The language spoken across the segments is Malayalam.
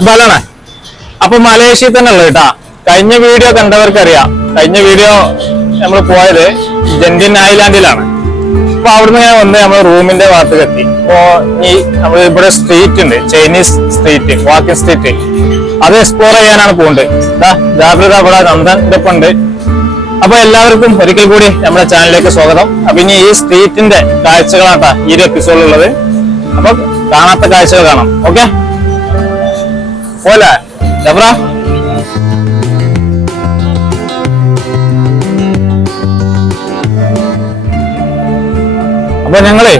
ഇക്ബാലാണ്. അപ്പൊ മലേഷ്യയിൽ തന്നെ ഉള്ളത് കേട്ടാ. കഴിഞ്ഞ വീഡിയോ കണ്ടവർക്കറിയാം, കഴിഞ്ഞ വീഡിയോ നമ്മൾ പോയത് ജെന്റിൻ ഐലാൻഡിലാണ്. അപ്പൊ അവിടുന്ന് ഞാൻ വന്ന് നമ്മൾ റൂമിന്റെ ഭാഗത്ത് എത്തി. അപ്പോ ഈ നമ്മൾ ഇവിടെ സ്ട്രീറ്റ് ഉണ്ട്, ചൈനീസ് സ്ട്രീറ്റ്, വാക്കിംഗ് സ്ട്രീറ്റ്, അത് എക്സ്പ്ലോർ ചെയ്യാനാണ് പോകുന്നത്. ജാഗ്രത അവിടെ നന്ദന്റെ ഒപ്പം ഉണ്ട്. അപ്പൊ എല്ലാവർക്കും ഒരിക്കൽ കൂടി നമ്മുടെ ചാനലിലേക്ക് സ്വാഗതം. അപ്പൊ ഇനി ഈ സ്ട്രീറ്റിന്റെ കാഴ്ചകളാട്ടാ ഈ ഒരു എപ്പിസോഡിലുള്ളത്. അപ്പൊ കാണാത്ത കാഴ്ചകൾ കാണാം. ഓക്കെ പോലെ ജബ്ര. അപ്പൊ ഞങ്ങള്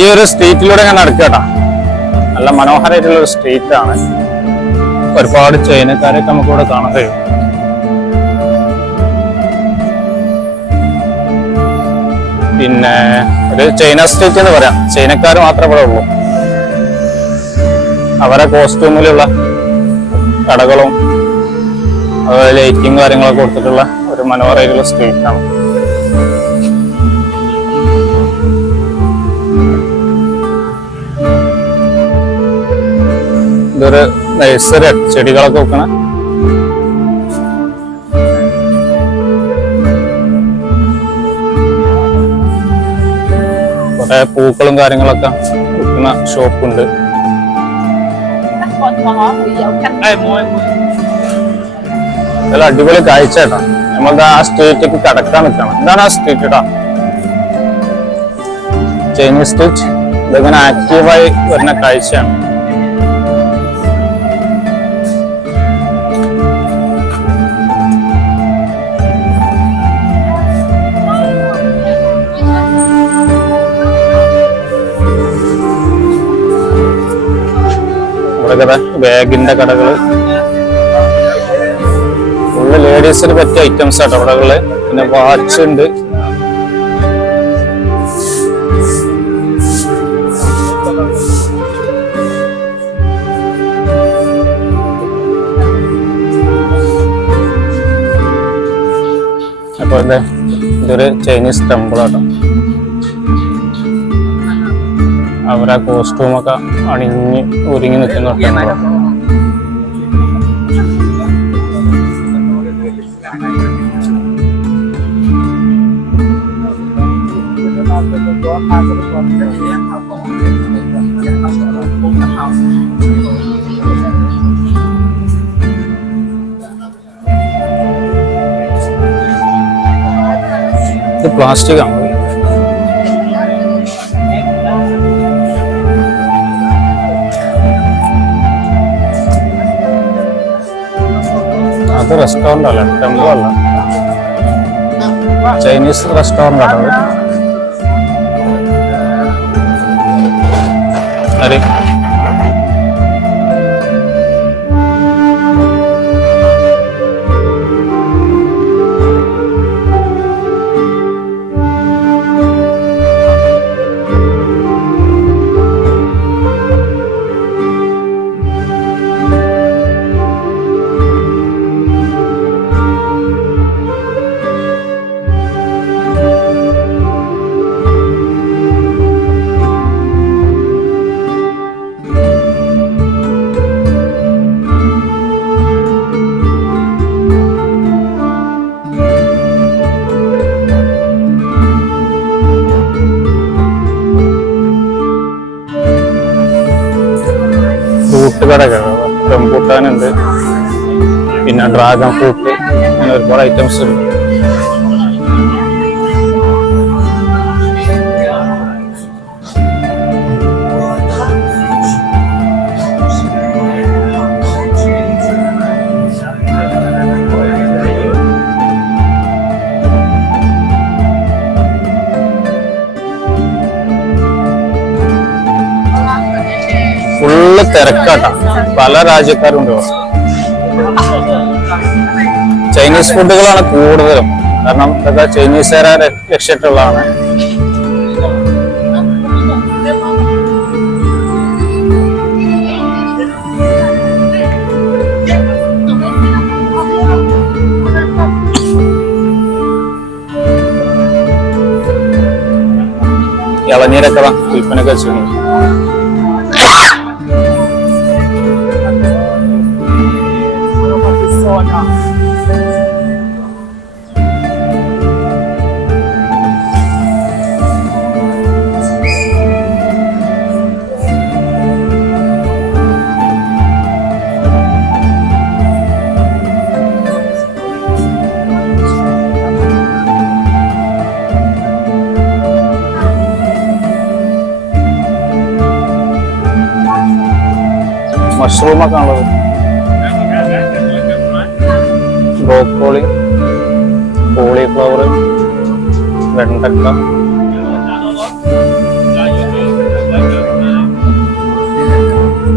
ഈ ഒരു സ്ട്രീറ്റിലൂടെ ഞാൻ നടക്കട്ടാ. നല്ല മനോഹരമായിട്ടുള്ള ഒരു സ്ട്രീറ്റ് ആണ്. ഒരുപാട് ചൈനക്കാരൊക്കെ നമുക്ക് ഇവിടെ കാണാൻ കഴിയും. പിന്നെ ഒരു ചൈന സ്ട്രീറ്റ് എന്ന് പറയാം. ചൈനക്കാർ മാത്രമേ ഇവിടെ ഉള്ളൂ. അവരെ കോസ്റ്റ്യൂമിലുള്ള കടകളും അതുപോലെ ലൈറ്റിങ് കാര്യങ്ങളൊക്കെ കൊടുത്തിട്ടുള്ള ഒരു മനോഹരമായിട്ടുള്ള സ്ട്രീറ്റ് ആണ്. ഇതൊരു നഴ്സറി, ചെടികളൊക്കെ വെക്കണ കുറെ പൂക്കളും കാര്യങ്ങളൊക്കെ വിൽക്കുന്ന ഷോപ്പുണ്ട്. നല്ല അടിപൊളി കാഴ്ച കേട്ടോ. നമ്മളത് ആ സ്ട്രീറ്റിലേക്ക് കടക്കാൻ നിൽക്കണം. എന്താണ് ആ സ്ട്രീറ്റ് കേട്ടോ, ചൈനീസ് സ്ട്രീറ്റ്. ഇതിങ്ങനെ ആക്റ്റീവായി വരുന്ന കാഴ്ചയാണ്. ബാഗിന്റെ കടകള്, ഫുള്ള് ലേഡീസിന് പറ്റിയ ഐറ്റംസ് ആട്ടോ കടകള്. പിന്നെ വാച്ച് ഉണ്ട്. അപ്പൊ ഇതൊരു ചൈനീസ് ടെമ്പിൾ ആട്ടോ. അവരാ കോസ്റ്റ്യൂമൊക്കെ അണിഞ്ഞ് ഒരുങ്ങി നിൽക്കുന്ന ഇത് പ്ലാസ്റ്റിക് ആണ്. അത് റെസ്റ്റോറന്റ് അല്ല, ടെമ്പിൾ അല്ല, ചൈനീസ് റെസ്റ്റോറന്റ് ആണ്. അതെ, ഫ്രൂട്ട് കടകൾ, റംബൂട്ടാനുണ്ട്, പിന്നെ ഡ്രാഗൺ ഫ്രൂട്ട്, അങ്ങനെ ഒരുപാട് ഐറ്റംസ് ഉണ്ട്. ഫുള്ള് തിരക്കാട്ടാ, പല രാജ്യക്കാരുണ്ട്. ചൈനീസ് ഫുഡുകളാണ് കൂടുതലും, കാരണം ഇതൊക്കെ ചൈനീസുകാരെ ലക്ഷ്യത്തുള്ളതാണ്. ഇളനീരൊക്കെ വിൽപ്പനൊക്കെ ചെയ്യുന്നു. മഷ്റൂമൊക്കെ ഉള്ളത്, ബ്രോക്കോളി, കോളിഫ്ലവർ, വെണ്ടക്ക,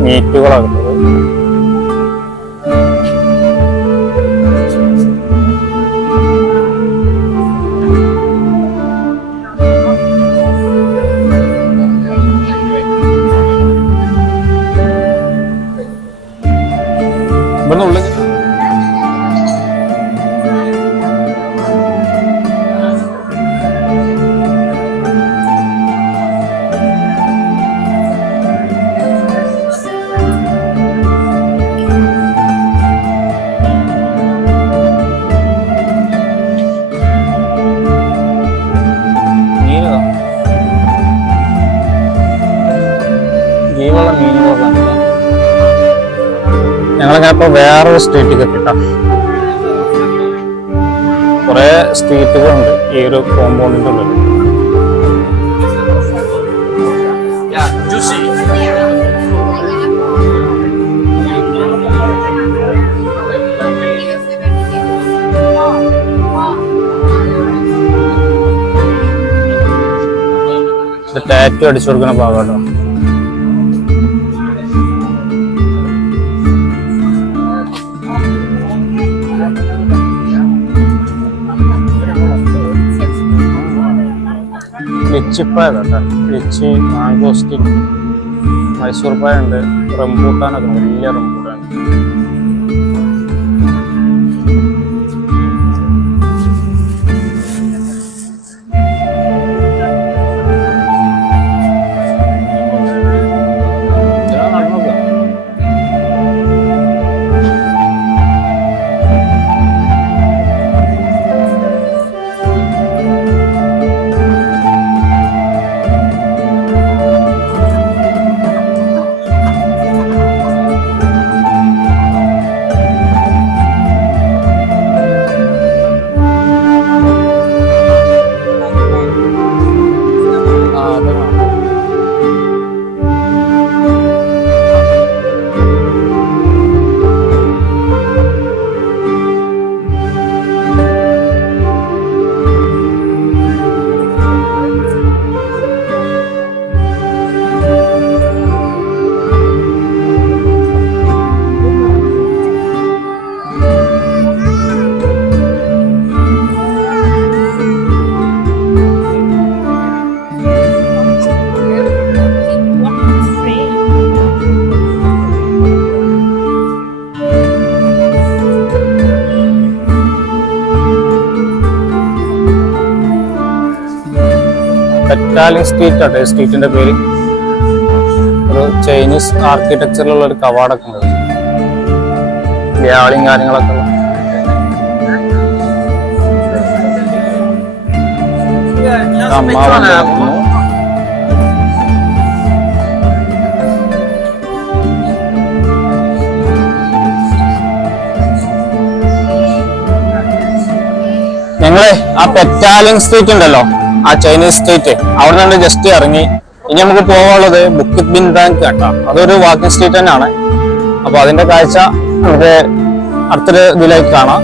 മീറ്റുകളാകുന്നത്. ഇവിടുന്ന് ഉള്ളിൽ ഞങ്ങളിങ്ങനെ ഇപ്പൊ വേറൊരു സ്ട്രീറ്റിൽ എത്തിട്ടാ. കുറെ സ്ട്രീറ്റുകളുണ്ട് ഈ ഒരു കോമ്പൗണ്ടിന്റെ ഉള്ളിൽ. ടാറ്റു അടിച്ചു കൊടുക്കുന്ന ഭാഗമാണോ? ലിച്ചിപ്പായ കേട്ടോ, ലിച്ചി, മാങ്കോസ്റ്റിൻ, മൈസൂർ പായ ഉണ്ട്, റംബൂട്ടാനൊക്കെ വലിയ റംബൂട്ടാൻ. പെറ്റാലിംഗ് സ്ട്രീറ്റ് ആട്ടെ സ്ട്രീറ്റിന്റെ പേര്. ഒരു ചൈനീസ് ആർക്കിടെക്ചറിലുള്ള ഒരു കവാടൊക്കെ ഉണ്ട്, വ്യാളിയും കാര്യങ്ങളൊക്കെ ഉള്ള. ഞങ്ങളെ ആ പെറ്റാലിംഗ് സ്ട്രീറ്റ് ഉണ്ടല്ലോ, ആ ചൈനീസ് സ്ട്രീറ്റ്, അവിടെ നിന്ന് ജസ്റ്റ് ഇറങ്ങി ഇനി നമുക്ക് പോകാനുള്ളത് ബുക്കിത് ബിന്താങ് കേട്ടോ. അതൊരു വാക്കിംഗ് സ്ട്രീറ്റ് തന്നെയാണ്. അപ്പൊ അതിന്റെ കാഴ്ച നമുക്ക് അടുത്തൊരു ഇതിലേക്ക് കാണാം.